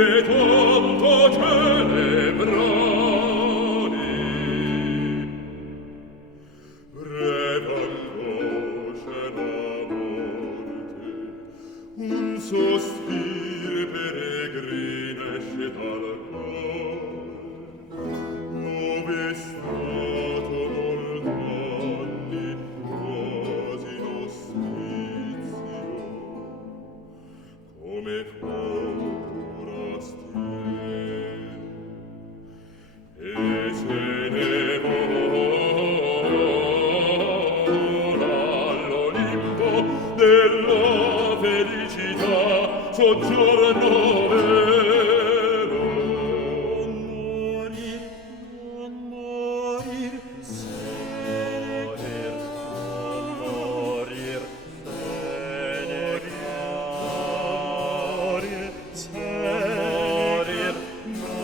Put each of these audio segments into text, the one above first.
e tanto celebrare. Breve angoscia la morte, un sospir peregrino esce dal cor. Dove è stato molt'anni quasi in ospizio, come forastier, e se ne vola all'Olimpo della felicità soggiorno vero. Non morir, se ne morir,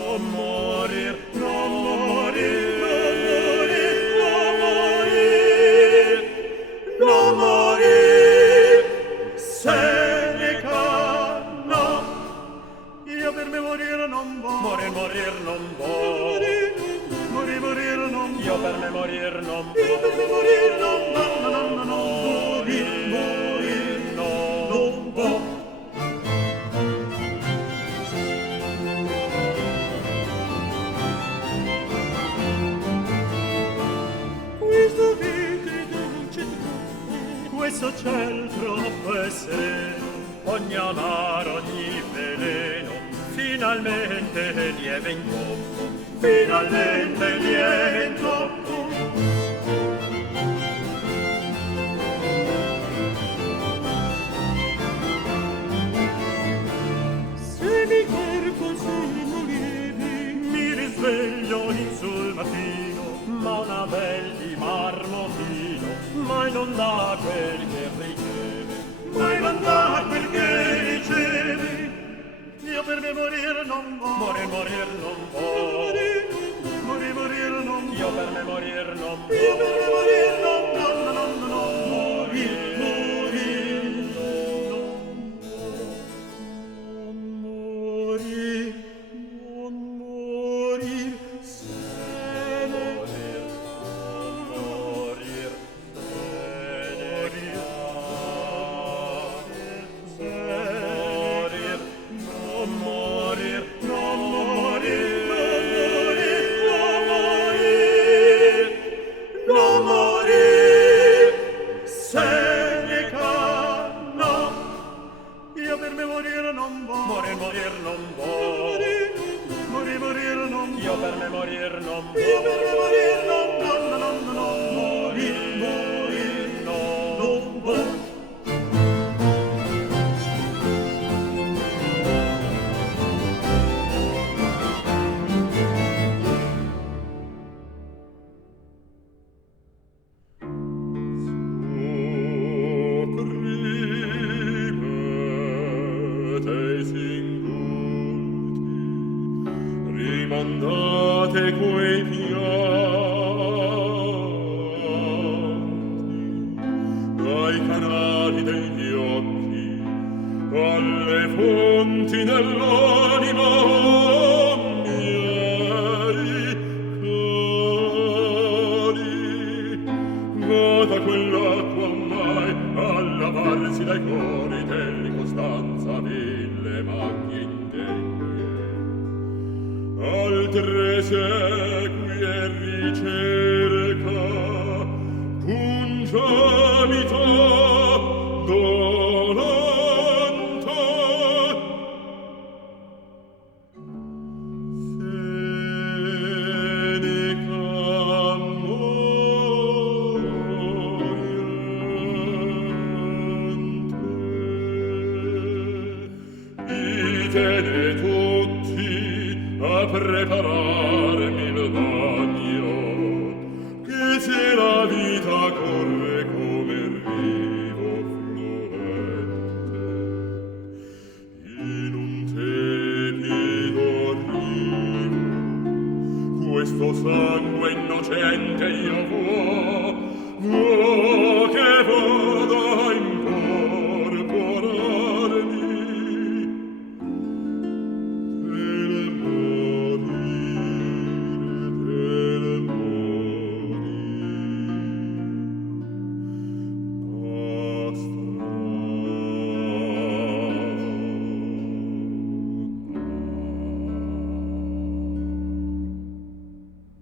non morir, non morir, Seneca, no. Io per me morire non vo', morir non vo', morir non vo', io per me morir non vo', io per me morir non vo', no, morir non vo'. Questo vite dolce, questo ciel troppo è sereno, ogni amaro, ogni veleno, finalmente lieve in toppo, finalmente lieve in toppo. Se mi corpo sono lievi, mi risveglio in sul mattino, ma una bel di marmotino, mai non dà quel che riceve, mai non dà quel che riceve. Io per me morir non vo', morir non vo', morir non vo', io per me morir non vo', io per me morir non vo', morir non morir, se morir, morir, non morir, non morir, non morir, Seneca, no. Io per me morire non vo', morir non vo', morir non vo', io per me morir non vo', io per me morir non vo', morir non vo'. Rimandate quei pianti dai canali degli occhi alle fonti dell'anima miei cari. Vada quell'acqua ormai a lavarsi dai cori dell'incostanza mille macchie indegne. Altre segui e ricerca pungiamita dolente. Seneca moriente, itene tutti a preparare